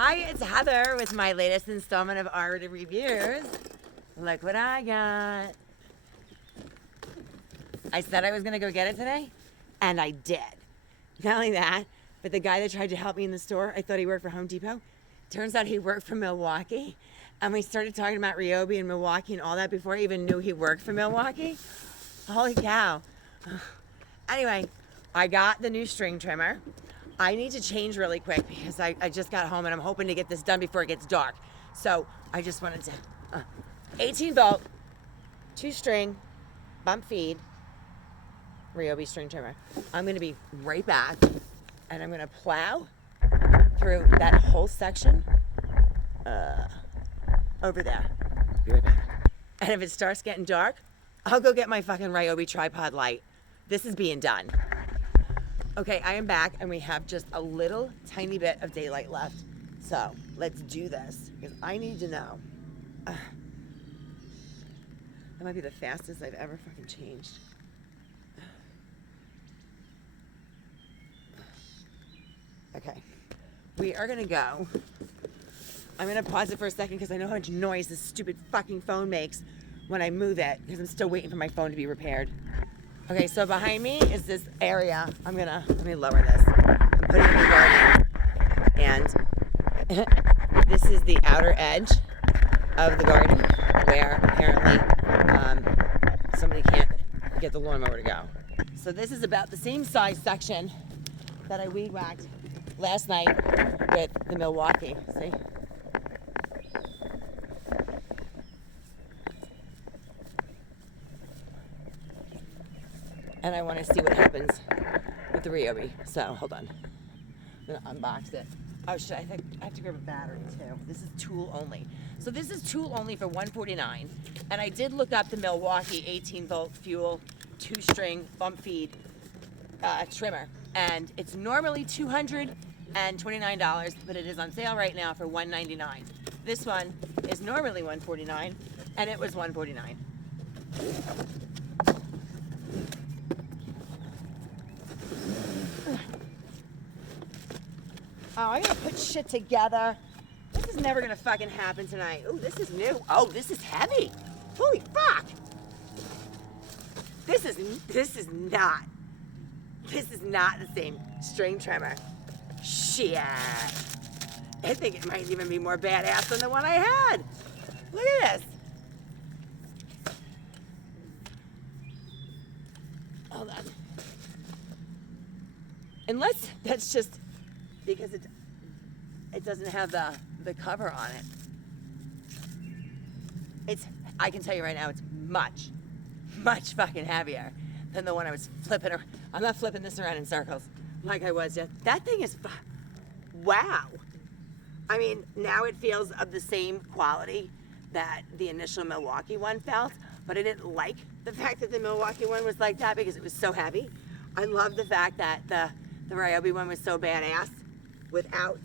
Hi, it's Heather with my latest installment of RRatedReviews. Look what I got. I said I was gonna go get it today, and I did. Not only that, but the guy that tried to help me in the store, I thought he worked for Home Depot. Turns out he worked for Milwaukee. And we started talking about Ryobi and Milwaukee and all that before I even knew he worked for Milwaukee. Holy cow. Anyway, I got the new string trimmer. I need to change really quick because I just got home and I'm hoping to get this done before it gets dark. So I just wanted to, 18 volt, 2 string, bump feed, Ryobi string trimmer. I'm gonna be right back and I'm gonna plow through that whole section over there. Be right back. And if it starts getting dark, I'll go get my fucking Ryobi tripod light. This is being done. Okay, I am back and we have just a little tiny bit of daylight left. So let's do this because I need to know. That might be the fastest I've ever fucking changed. Okay, we are gonna go. I'm gonna pause it for a second because I know how much noise this stupid fucking phone makes when I move it because I'm still waiting for my phone to be repaired. Okay, so behind me is this area. Let me lower this. I'm putting it in the garden. And this is the outer edge of the garden where apparently somebody can't get the lawnmower to go. So this is about the same size section that I weed whacked last night with the Milwaukee. See? And I want to see what happens with the Ryobi. So hold on, I'm gonna unbox it. Oh shit! I think I have to grab a battery too. This is tool only. So this is tool only for $149. And I did look up the Milwaukee 18 volt fuel 2 string bump feed trimmer, and it's normally $229, but it is on sale right now for $199. This one is normally $149, and it was $149. Oh, I gotta put shit together. This is never gonna fucking happen tonight. Oh, this is new. Oh, this is heavy. Holy fuck. This is not the same string trimmer. Shit. I think it might even be more badass than the one I had. Look at this. Hold on. Unless that's just because it doesn't have the cover on it. I can tell you right now, it's much fucking heavier than the one I was flipping. I'm not flipping this around in circles like I was yet. That thing is, wow. I mean, now it feels of the same quality that the initial Milwaukee one felt, but I didn't like the fact that the Milwaukee one was like that because it was so heavy. I love the fact that the Ryobi one was so badass without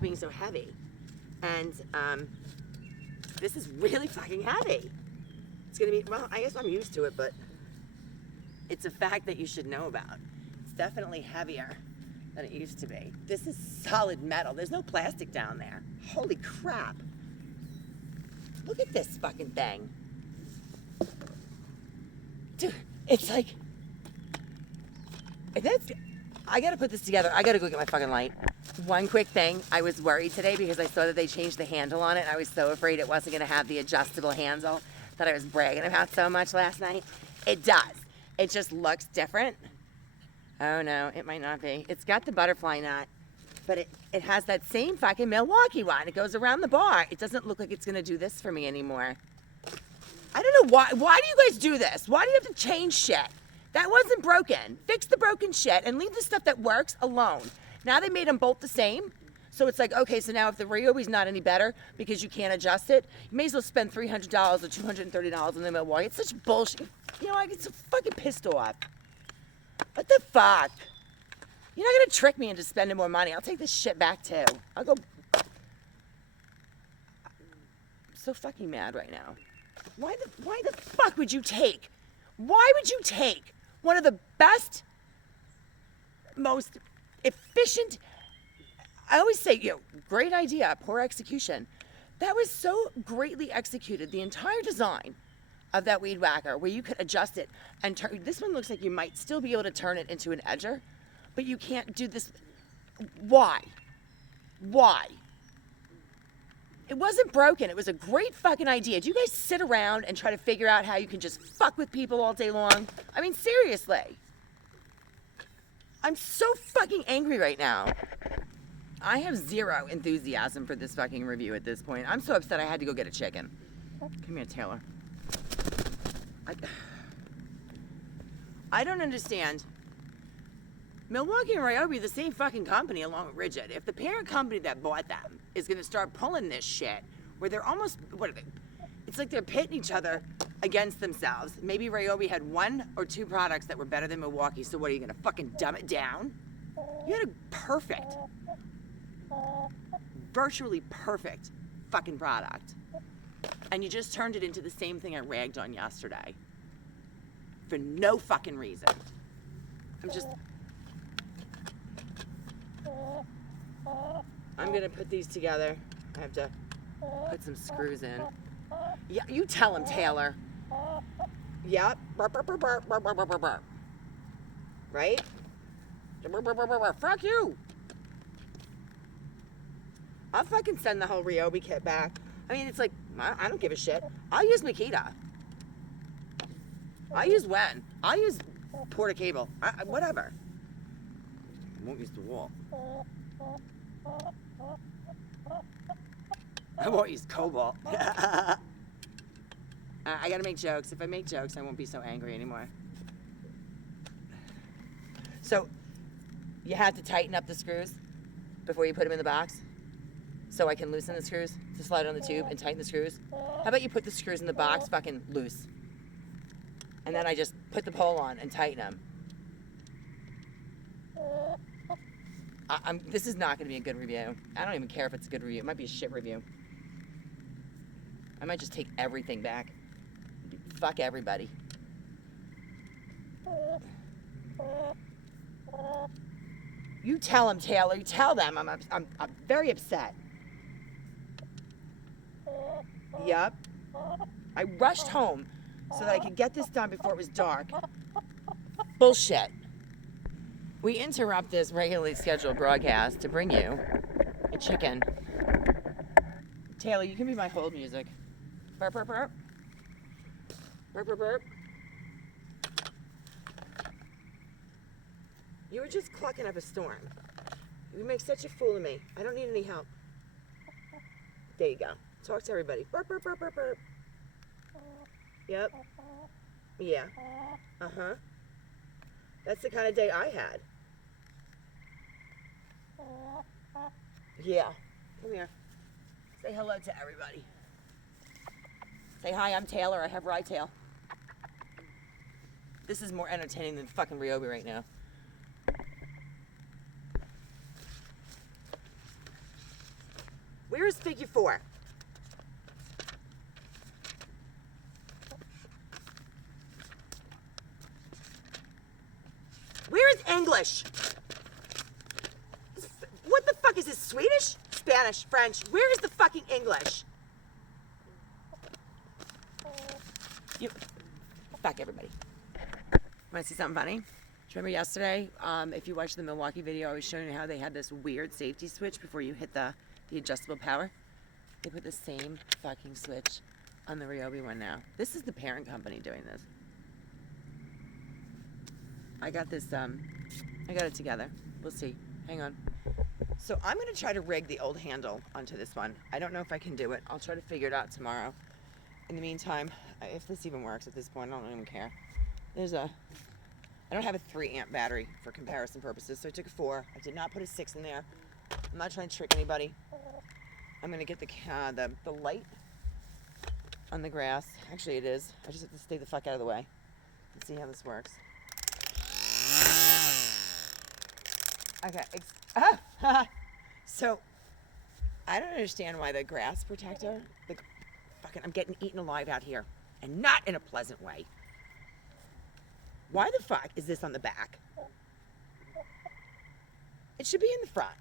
being so heavy. And this is really fucking heavy. It's gonna be, well, I guess I'm used to it, but it's a fact that you should know about. It's definitely heavier than it used to be. This is solid metal. There's no plastic down there. Holy crap. Look at this fucking thing. Dude, it's like, I gotta put this together. I gotta go get my fucking light. One quick thing, I was worried today because I saw that they changed the handle on it. I was so afraid it wasn't gonna have the adjustable handle that I was bragging about so much last night. It does. It just looks different. Oh no, it might not be. It's got the butterfly knot, but it has that same fucking Milwaukee one. It goes around the bar. It doesn't look like it's gonna do this for me anymore. I don't know why do you guys do this? Why do you have to change shit? That wasn't broken. Fix the broken shit and leave the stuff that works alone. Now they made them both the same. So it's like, okay, so now if the Ryobi's not any better because you can't adjust it, you may as well spend $300 or $230 on the Milwaukee. It's such bullshit. You know, I get so fucking pissed off. What the fuck? You're not gonna trick me into spending more money. I'll take this shit back too. I'll go. I'm so fucking mad right now. Why the fuck would you take? Why would you take one of the best, most efficient I always say, great idea, poor execution. That was so greatly executed, the entire design of that weed whacker, where you could adjust it and turn. This one looks like you might still be able to turn it into an edger, but you can't do this. Why? It wasn't broken. It was a great fucking idea. Do you guys sit around and try to figure out how you can just fuck with people all day long? I mean, seriously. I'm so fucking angry right now. I have zero enthusiasm for this fucking review at this point. I'm so upset I had to go get a chicken. Come here, Taylor. I don't understand. Milwaukee and Ryobi are the same fucking company along with Rigid. If the parent company that bought them is going to start pulling this shit, where they're almost, what are they? It's like they're pitting each other against themselves. Maybe Ryobi had 1 or 2 products that were better than Milwaukee, so what, are you going to fucking dumb it down? You had a perfect, virtually perfect fucking product. And you just turned it into the same thing I ragged on yesterday. For no fucking reason. I'm gonna put these together. I have to put some screws in. Yeah, you tell him, Taylor. Yep. Burp, burp, burp, burp, burp, burp, burp, burp. Right? Burp, burp, burp, burp, burp. Fuck you. I'll fucking send the whole Ryobi kit back. I mean, it's like, I don't give a shit. I'll use Makita. I'll use Wen. I'll use Porta Cable. Whatever. I won't use the wall. I won't use Cobalt. I gotta make jokes. If I make jokes, I won't be so angry anymore. So, you have to tighten up the screws before you put them in the box? So I can loosen the screws to slide on the tube and tighten the screws? How about you put the screws in the box fucking loose? And then I just put the pole on and tighten them. This is not going to be a good review. I don't even care if it's a good review. It might be a shit review. I might just take everything back. Fuck everybody. You tell them, Taylor. You tell them. I'm very upset. Yep. I rushed home so that I could get this done before it was dark. Bullshit. We interrupt this regularly scheduled broadcast to bring you a chicken. Taylor, you can be my hold music. Burp, burp, burp. Burp, burp, burp. You were just clucking up a storm. You make such a fool of me. I don't need any help. There you go. Talk to everybody. Burp, burp, burp, burp, burp. Yep. Yeah. Uh-huh. That's the kind of day I had. Yeah. Come here. Say hello to everybody. Say hi, I'm Taylor. I have Rytail. This is more entertaining than fucking Ryobi right now. Where is figure 4? Where is English? What the fuck is this? Swedish? Spanish? French? Where is the fucking English? You fuck everybody. Want to see something funny? Do you remember yesterday? If you watched the Milwaukee video, I was showing you how they had this weird safety switch before you hit the adjustable power. They put the same fucking switch on the Ryobi one now. This is the parent company doing this. I got this, I got it together. We'll see. Hang on. So I'm going to try to rig the old handle onto this one. I don't know if I can do it. I'll try to figure it out tomorrow. In the meantime, if this even works at this point, I don't even care. I don't have a 3 amp battery for comparison purposes, so I took a 4. I did not put a 6 in there. I'm not trying to trick anybody. I'm going to get the light on the grass. Actually, it is. I just have to stay the fuck out of the way and see how this works. Okay. So, I don't understand why the grass protector, I'm getting eaten alive out here, and not in a pleasant way. Why the fuck is this on the back? It should be in the front.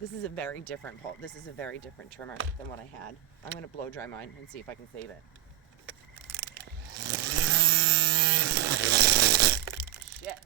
This is a very different pole. This is a very different trimmer than what I had. I'm going to blow dry mine and see if I can save it. Shit.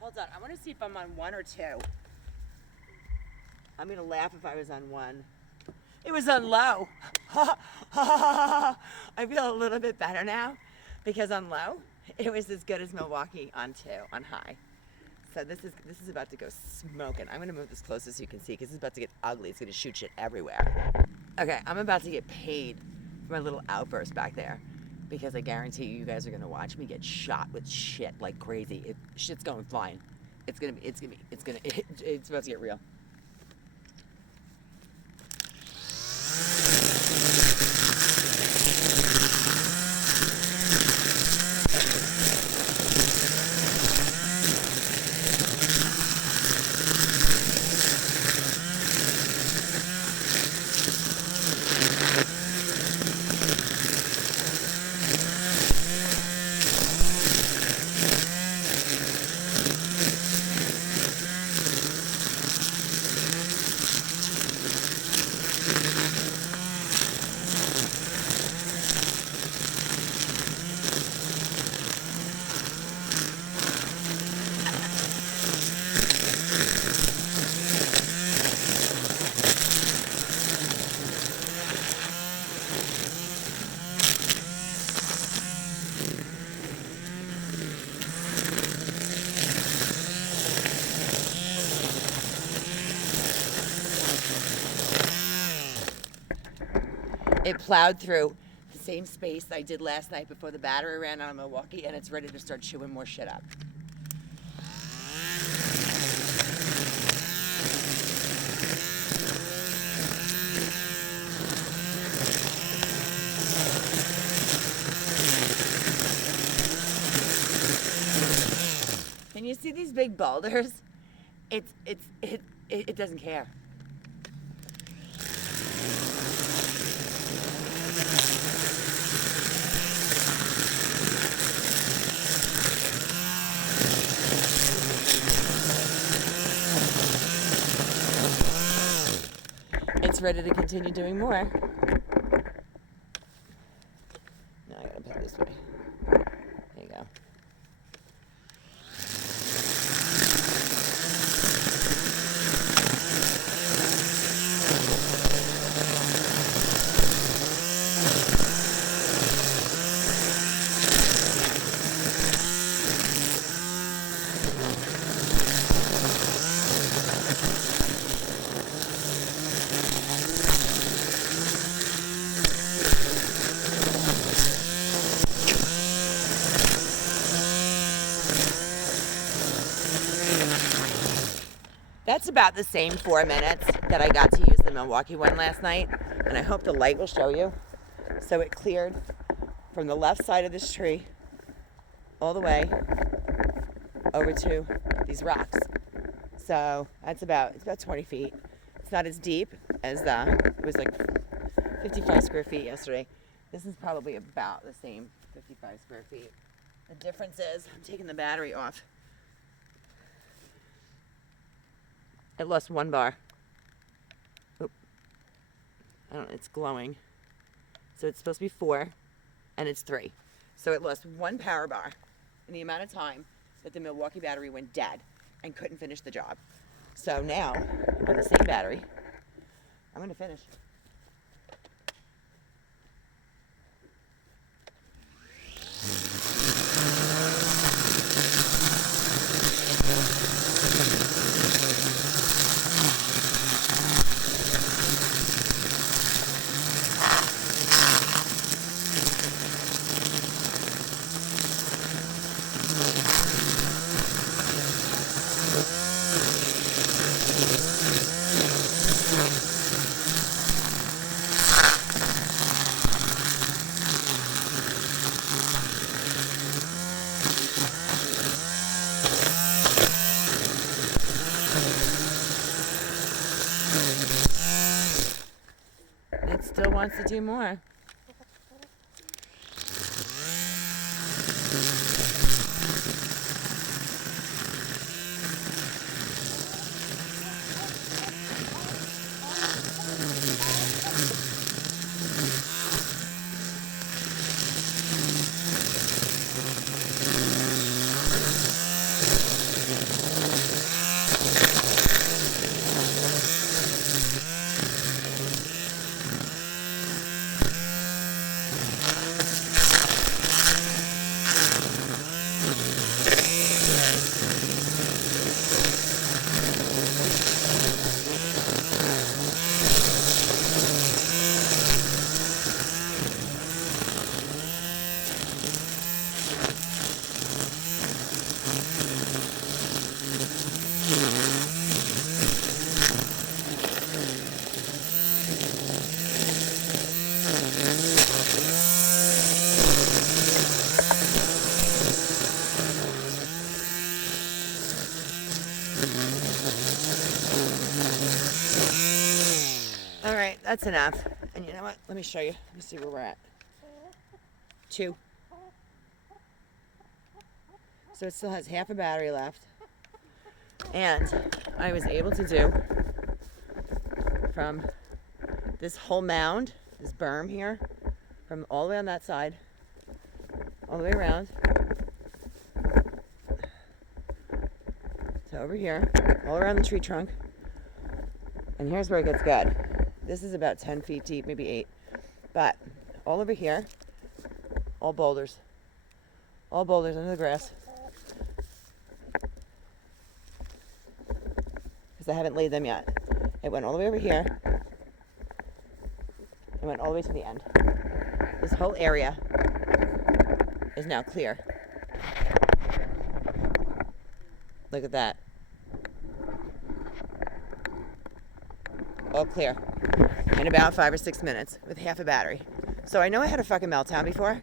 Hold on, I want to see if I'm on 1 or 2. I'm gonna laugh if I was on 1. It was on low. I feel a little bit better now because on low, it was as good as Milwaukee on 2, on high. So this is about to go smoking. I'm gonna move this closer so you can see because it's about to get ugly. It's gonna shoot shit everywhere. Okay, I'm about to get paid for my little outburst back there because I guarantee you guys are gonna watch me get shot with shit like crazy. Shit's going flying. It's about to get real. It plowed through the same space I did last night before the battery ran out of Milwaukee, and it's ready to start chewing more shit up. Can you see these big boulders? It doesn't care. It's ready to continue doing more. Now I gotta put it this way. There you go. That's about the same 4 minutes that I got to use the Milwaukee one last night, and I hope the light will show you. So it cleared from the left side of this tree all the way over to these rocks. So it's about 20 feet. It's not as deep as it was like 55 square feet yesterday. This is probably about the same 55 square feet. The difference is I'm taking the battery off. It lost 1 bar. Oop. I don't know, it's glowing. So it's supposed to be 4, and it's 3. So it lost 1 power bar in the amount of time that the Milwaukee battery went dead and couldn't finish the job. So now, on the same battery, I'm gonna finish. still wants to do more. All right, that's enough. And you know what? Let me show you. Let me see where we're at. 2. So it still has half a battery left. And I was able to do from this whole mound, this berm here, from all the way on that side, all the way around, to over here, all around the tree trunk. And here's where it gets good. This is about 10 feet deep, maybe 8. But all over here, all boulders. All boulders under the grass. Because I haven't laid them yet. It went all the way over here. It went all the way to the end. This whole area is now clear. Look at that. All clear. In about 5 or 6 minutes with half a battery. So I know I had a fucking meltdown before,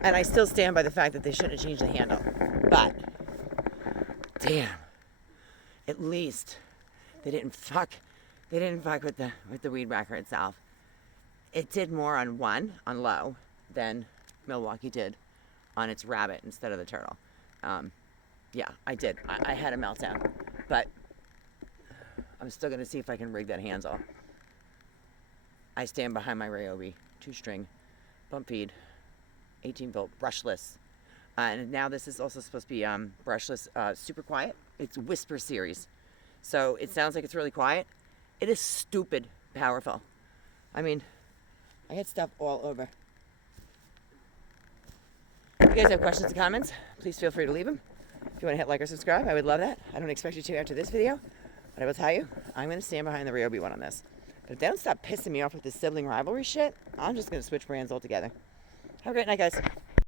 and I still stand by the fact that they shouldn't have changed the handle. But, damn, at least they didn't fuck with the weed whacker itself. It did more on low, than Milwaukee did on its rabbit instead of the turtle. Yeah, I did. I had a meltdown, but I'm still going to see if I can rig that handle. I stand behind my Ryobi 2-string bump feed, 18-volt brushless. And now this is also supposed to be brushless, super quiet. It's whisper series. So it sounds like it's really quiet. It is stupid powerful. I mean, I had stuff all over. If you guys have questions or comments, please feel free to leave them. If you want to hit like or subscribe, I would love that. I don't expect you to after this video, but I will tell you, I'm going to stand behind the Ryobi one on this. But if they don't stop pissing me off with this sibling rivalry shit, I'm just going to switch brands altogether. Have a great night, guys.